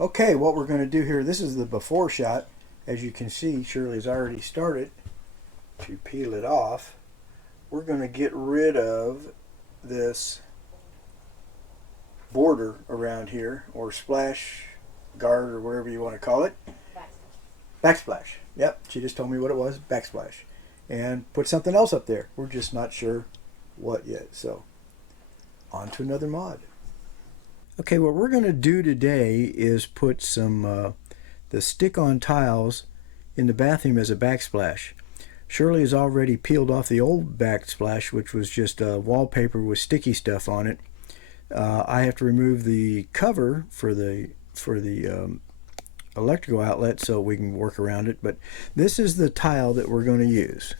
Okay, what we're going to do here, this is the before shot. As you can see, Shirley's already started to peel it off. We're going to get rid of this border around here, or splash guard, or whatever you want to call it. Backsplash. Yep, she just told me what it was, backsplash. And put something else up there. We're just not sure what yet. So, on to another mod. Okay, what we're going to do today is put some the stick-on tiles in the bathroom as a backsplash. Shirley has already peeled off the old backsplash, which was just wallpaper with sticky stuff on it. I have to remove the cover for the electrical outlet so we can work around it, but this is the tile that we're going to use,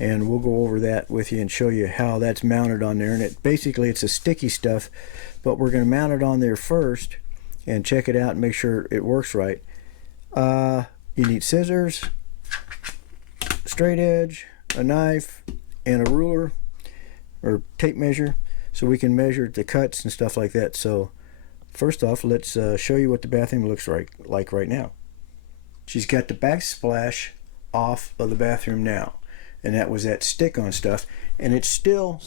and we'll go over that with you and show you how that's mounted on there. And basically it's a sticky stuff, but we're going to mount it on there first and check it out and make sure it works right. You need scissors, straight edge, a knife, and a ruler or tape measure so we can measure the cuts and stuff like that. So first off, let's show you what the bathroom looks like right now. She's got the backsplash off of the bathroom now, and that was that stick-on stuff, and it's still,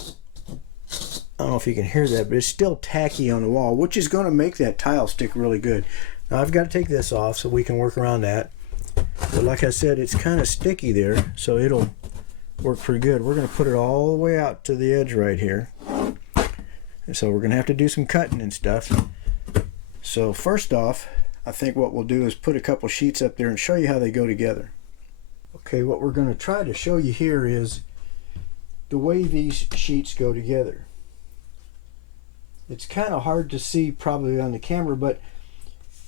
I don't know if you can hear that, but it's still tacky on the wall, which is going to make that tile stick really good. Now I've got to take this off so we can work around that, but like I said, it's kind of sticky there, so it'll work pretty good. We're going to put it all the way out to the edge right here, and so we're going to have to do some cutting and stuff. So first off, I think what we'll do is put a couple sheets up there and show you how they go together. Okay, what we're going to try to show you here is the way these sheets go together. It's kind of hard to see probably on the camera, but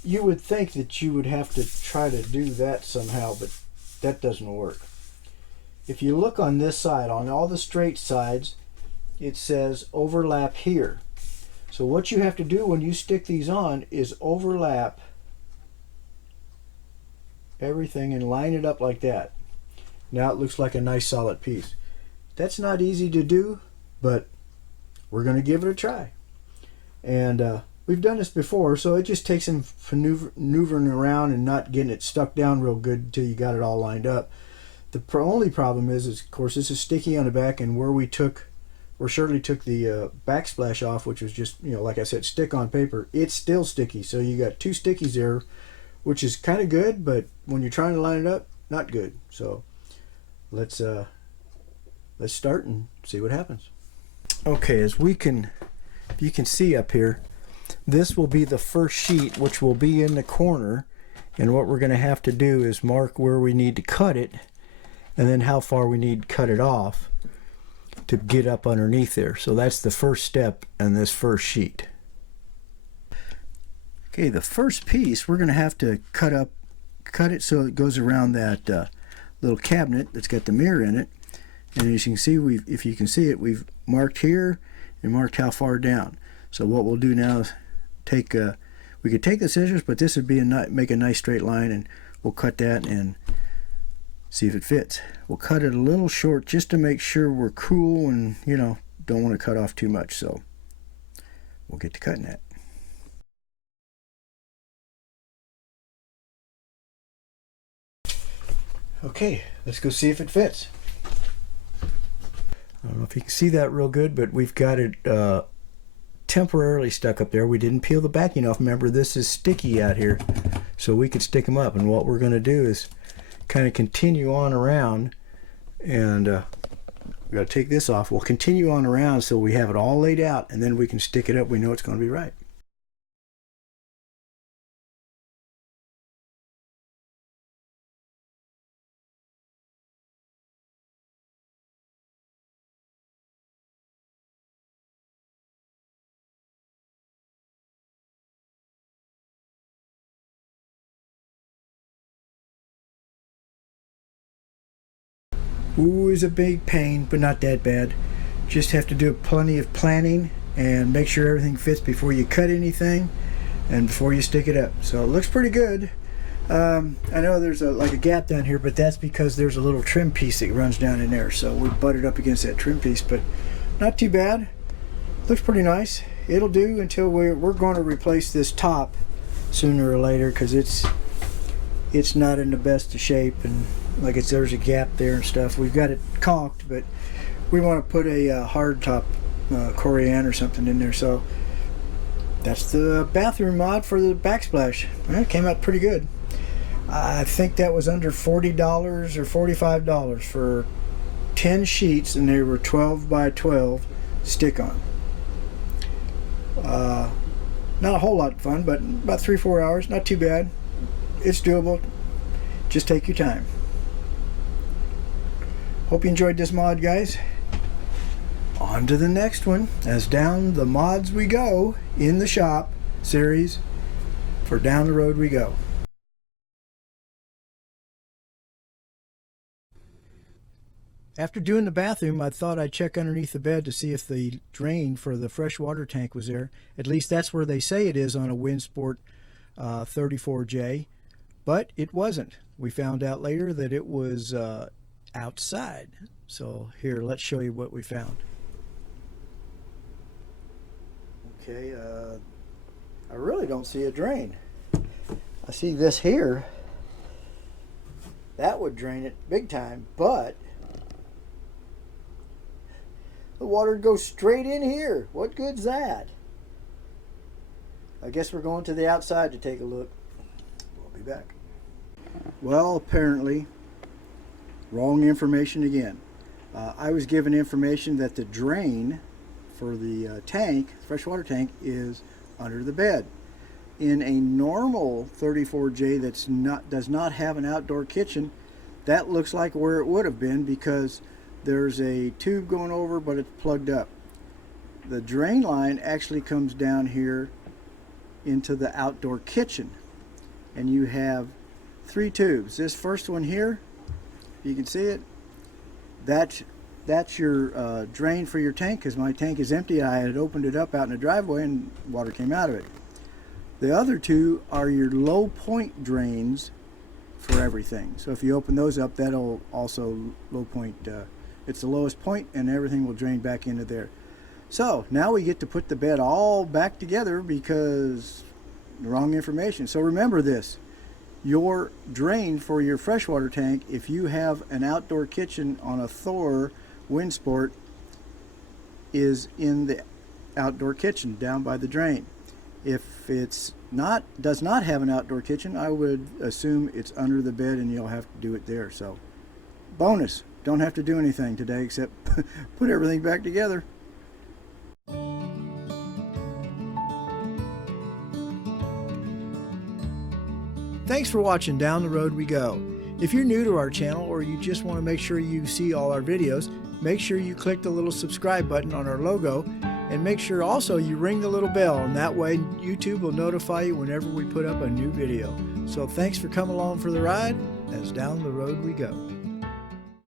you would think that you would have to try to do that somehow, but that doesn't work. If you look on this side, on all the straight sides, it says overlap here. So what you have to do when you stick these on is overlap everything and line it up like that. Now it looks like a nice solid piece. That's not easy to do, but we're going to give it a try. And we've done this before, so it just takes some maneuvering around and not getting it stuck down real good until you got it all lined up. The only problem is of course, this is sticky on the back, and where Shirley took the backsplash off, which was just, like I said, stick on paper, it's still sticky. So you got two stickies there, which is kind of good, but when you're trying to line it up, not good. So let's start and see what happens. Okay, if you can see up here, this will be the first sheet, which will be in the corner, and what we're going to have to do is mark where we need to cut it, and then how far we need to cut it off to get up underneath there. So that's the first step in this first sheet. Okay, the first piece we're going to have to cut it so it goes around that little cabinet that's got the mirror in it. And as you can see, if you can see it, we've marked here and marked how far down. So what we'll do now is we could take the scissors, but this would be make a nice straight line, and we'll cut that and see if it fits. We'll cut it a little short just to make sure we're cool and don't want to cut off too much. So we'll get to cutting that. Okay, let's go see if it fits. I don't know if you can see that real good, but we've got it temporarily stuck up there. We didn't peel the backing off. Remember, this is sticky out here, so we could stick them up. And what we're going to do is kind of continue on around, and we got to take this off. We'll continue on around so we have it all laid out, and then we can stick it up. We know it's going to be right. Ooh, is a big pain, but not that bad. Just have to do plenty of planning and make sure everything fits before you cut anything and before you stick it up. So it looks pretty good. I know there's like a gap down here, but that's because there's a little trim piece that runs down in there. So we butted up against that trim piece, but not too bad. Looks pretty nice. It'll do until we're going to replace this top sooner or later, because it's not in the best of shape, and like there's a gap there and stuff. We've got it caulked, but we want to put a hard top corian or something in there. So that's the bathroom mod for the Backsplash. It came out pretty good. I think that was under $40 or $45 for 10 sheets, and they were 12 by 12 stick-on. Not a whole lot of fun, but about 3-4 hours, not too bad. It's doable. Just take your time. Hope you enjoyed this mod, guys. On to the next one, as down the mods we go in the shop series for Down the Road We Go. After doing the bathroom, I thought I'd check underneath the bed to see if the drain for the freshwater tank was there. At least that's where they say it is on a Winsport 34J, but it wasn't. We found out later that it was outside. So here, let's show you what we found. Okay, I really don't see a drain. I see this here. That would drain it big time, but the water goes straight in here. What good's that? I guess we're going to the outside to take a look. We'll be back. Well, apparently, wrong information again. I was given information that the drain for the tank, freshwater tank, is under the bed. In a normal 34J does not have an outdoor kitchen, that looks like where it would have been, because there's a tube going over, but it's plugged up. The drain line actually comes down here into the outdoor kitchen, and you have 3 tubes. This first one here, you can see it, that's your drain for your tank, because my tank is empty. I had opened it up out in the driveway and water came out of it. The other 2 are your low point drains for everything. So if you open those up, that'll also low point, it's the lowest point, and everything will drain back into there. So now we get to put the bed all back together because the wrong information. So remember this, your drain for your freshwater tank, if you have an outdoor kitchen on a Thor Winsport, is in the outdoor kitchen down by the drain. If it's does not have an outdoor kitchen, I would assume it's under the bed, and you'll have to do it there. So bonus, don't have to do anything today except put everything back together. Thanks for watching Down the Road We Go. If you're new to our channel, or you just want to make sure you see all our videos, make sure you click the little subscribe button on our logo, and make sure also you ring the little bell, and that way YouTube will notify you whenever we put up a new video. So thanks for coming along for the ride as Down the Road We Go.